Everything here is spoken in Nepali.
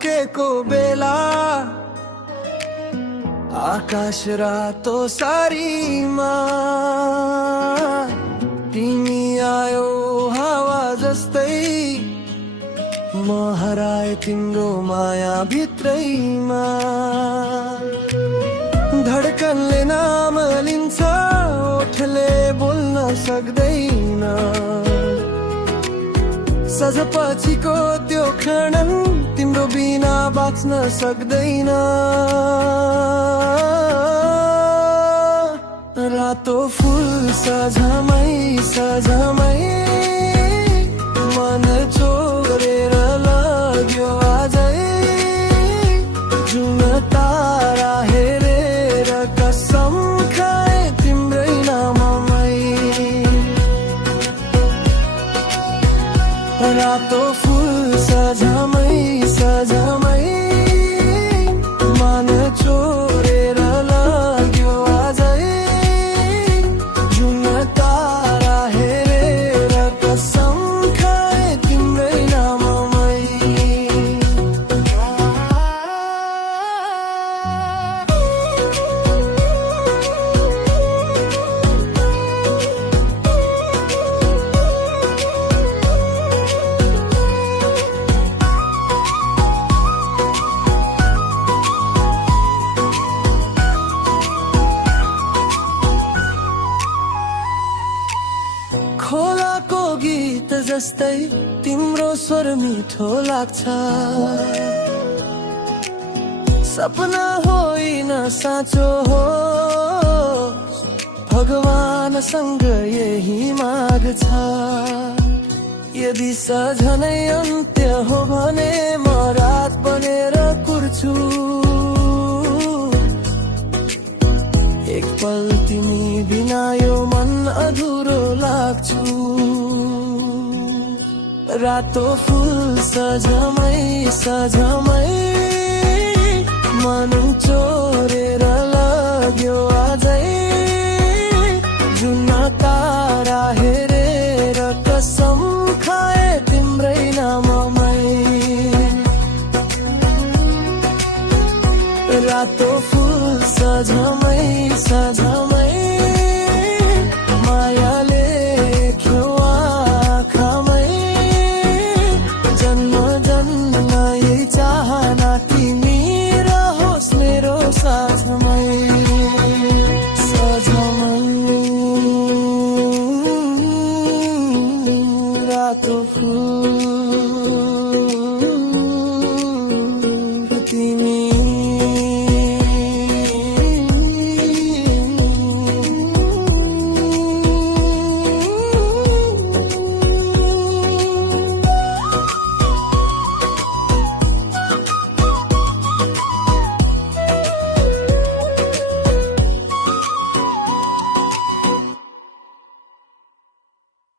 झुकेको बेला आकाश रातो सारीमा तिमी आयो हावा जस्तै म हराए तिम्रो माया भित्रैमा धडकनले नाम लिन्छ ओठले बोल्न सक्दैन सजपछिको त्यो क्षण तिम्रो बिना बाँच्न सक्दैन रातो फुल सजमै सजमै मन चोरेर लाग्यो आजै जुन तारा हेरेर कसम खाए तिम्रै नाममै रातो फुल सजमै सजमै मन चोरेर लाग्यो आजै जुन तारा हेरेर कसम खाए तिम्रै नाममै खोलाको गीत जस्तै तिम्रो स्वर मिठो लाग्छ सपना होइन साँचो हो भगवानसँग यही माग छ यदि सजनै अन्त्य हो भने म रात बनेर कुर्छु एक पल तिमी बिना यो मन अधुरो लाग्छु रातो फुल सजमै सजमै मन चोरेर लाग्यो आजै जुन तारा हेरेर कसम खाए तिम्रै नाममै रातो फुल सजमै सजमै